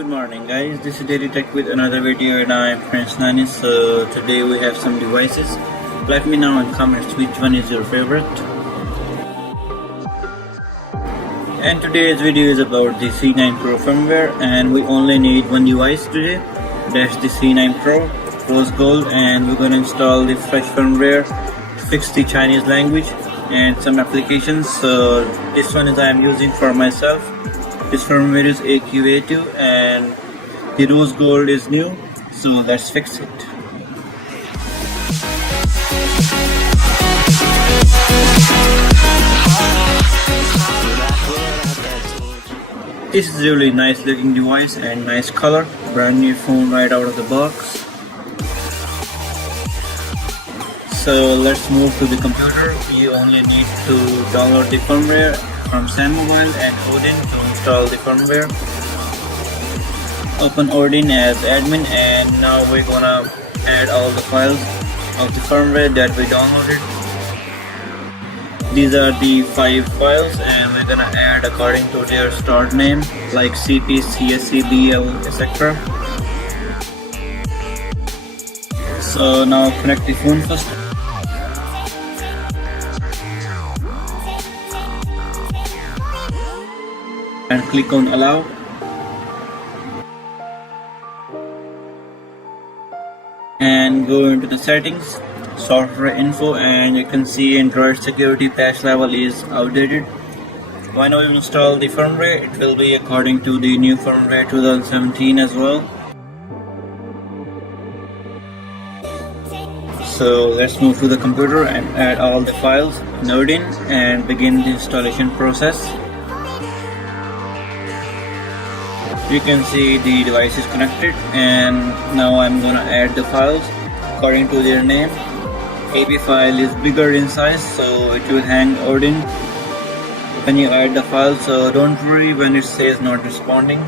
Good morning guys, this is Daily Tech with another video and I'm Prince Nani. So today we have some devices. Let me know in comments which one is your favorite. And today's video is about the C9 Pro firmware, and we only need one device today. That's the C9 Pro Rose Gold, and we're gonna install the fresh firmware to fix the Chinese language and some applications. So this one is I am using for myself. This firmware is AQA2 and the rose gold is new, so let's fix it. This is really nice looking device and nice color, brand new phone right out of the box. So let's move to the computer. You only need to download the firmware from Sam Mobile and Odin to install the firmware. Open Odin as admin, and now we're gonna add all the files of the firmware that we downloaded. These are the 5 files and we're gonna add according to their start name like CP, CSC, BL, etc. So now connect the phone first. And click on allow. And go into the settings, software info, and you can see Android security patch level is outdated. When we install the firmware, it will be according to the new firmware 2017 as well. So let's move to the computer and add all the files in Odin and begin the installation process. You can see the device is connected, and now I'm gonna add the files according to their name. AB file is bigger in size, so it will hang Odin when you add the file, so don't worry when it says not responding.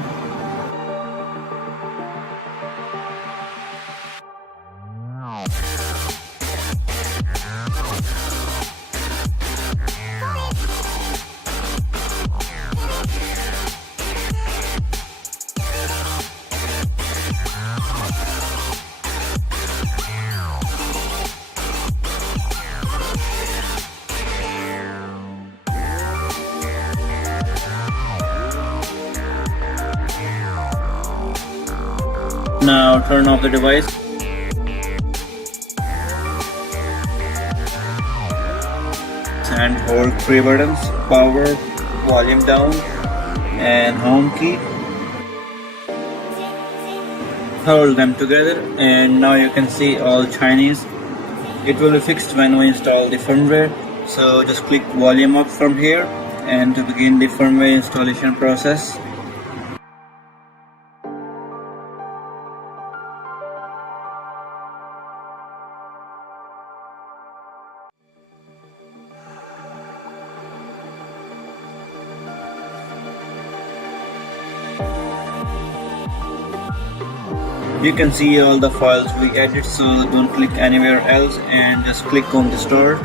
Now turn off the device. And hold 3 buttons: power, volume down, and home key. Hold them together, and now you can see all Chinese. It will be fixed when we install the firmware. So just click volume up from here and to begin the firmware installation process. You can see all the files we added, so don't click anywhere else and just click on the start.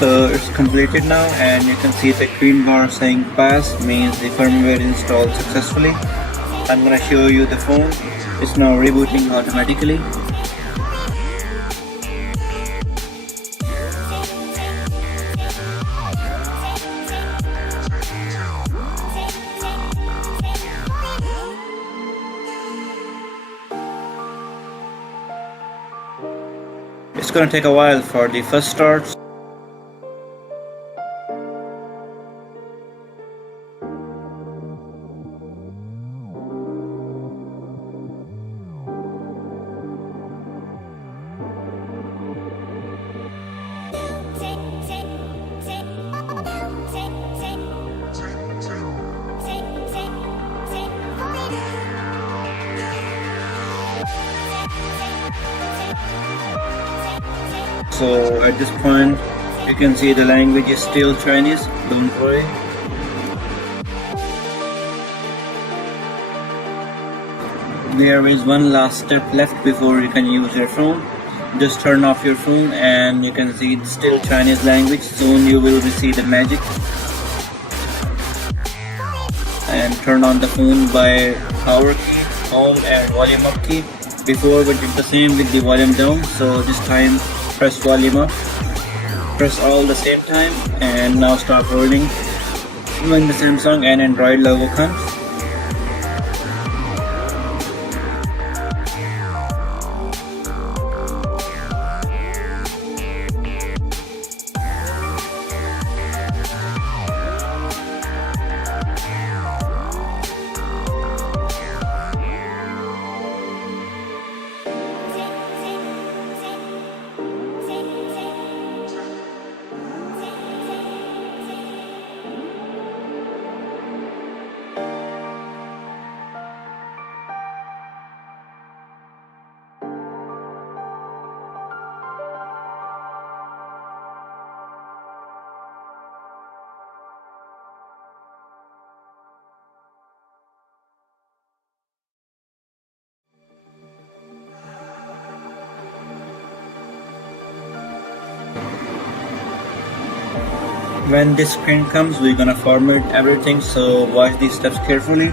So it's completed now, and you can see the green bar saying pass, means the firmware installed successfully. I'm gonna show you the phone. It's now rebooting automatically. It's gonna take a while for the first start. So at this point you can see the language is still Chinese. Don't worry. There is one last step left before you can use your phone. Just turn off your phone and you can see it's still Chinese language. Soon you will see the magic. And turn on the phone by power key, home and volume up key. Before we did the same with the volume down, so this time press volume up, press all the same time, and now start rolling. When the Samsung and Android logo comes, when this screen comes, we're gonna format everything, so watch these steps carefully.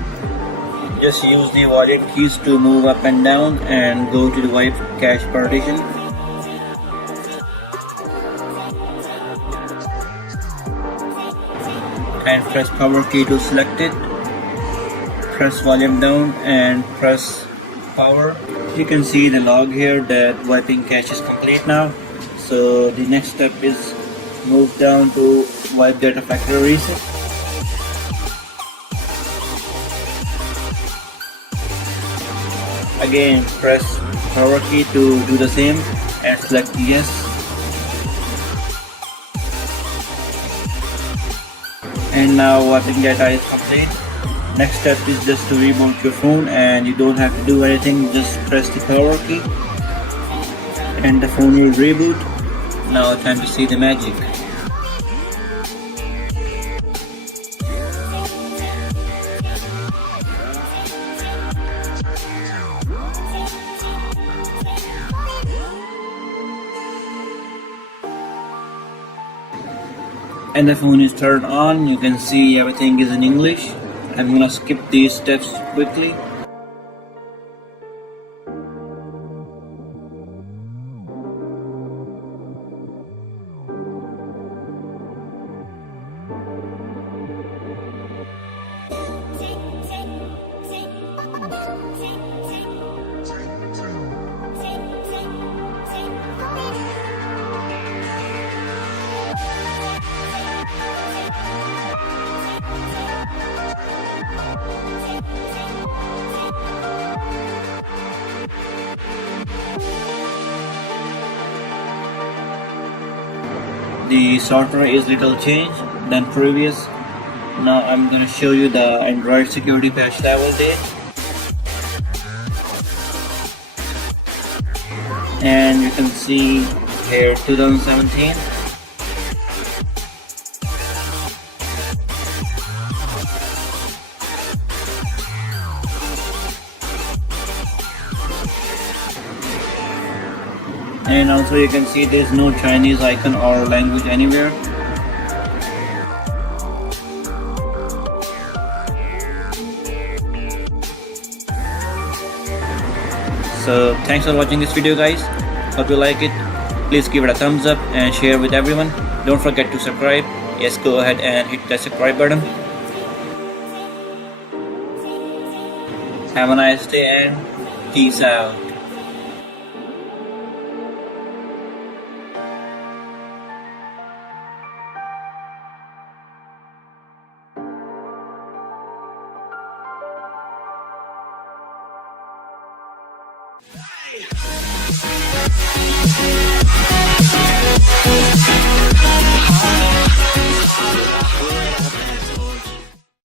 Just use the volume keys to move up and down and go to the wipe cache partition. And press power key to select it. Press volume down and press power. You can see the log here that wiping cache is complete now. So the next step is move down to wipe data factory reset. Again, press power key to do the same and select yes. And now wiping data is complete. Next step is just to reboot your phone, and you don't have to do anything, just press the power key and the phone will reboot. Now time to see the magic. And the phone is turned on. You can see everything is in English. I'm gonna skip these steps quickly. The software is little changed than previous. Now I'm gonna show you the Android security patch level date. And you can see here 2017. And also you can see there's no Chinese icon or language anywhere. So thanks for watching this video guys. Hope you like it. Please give it a thumbs up and share with everyone. Don't forget to subscribe. Yes, go ahead and hit that subscribe button. Have a nice day and peace out. Hey!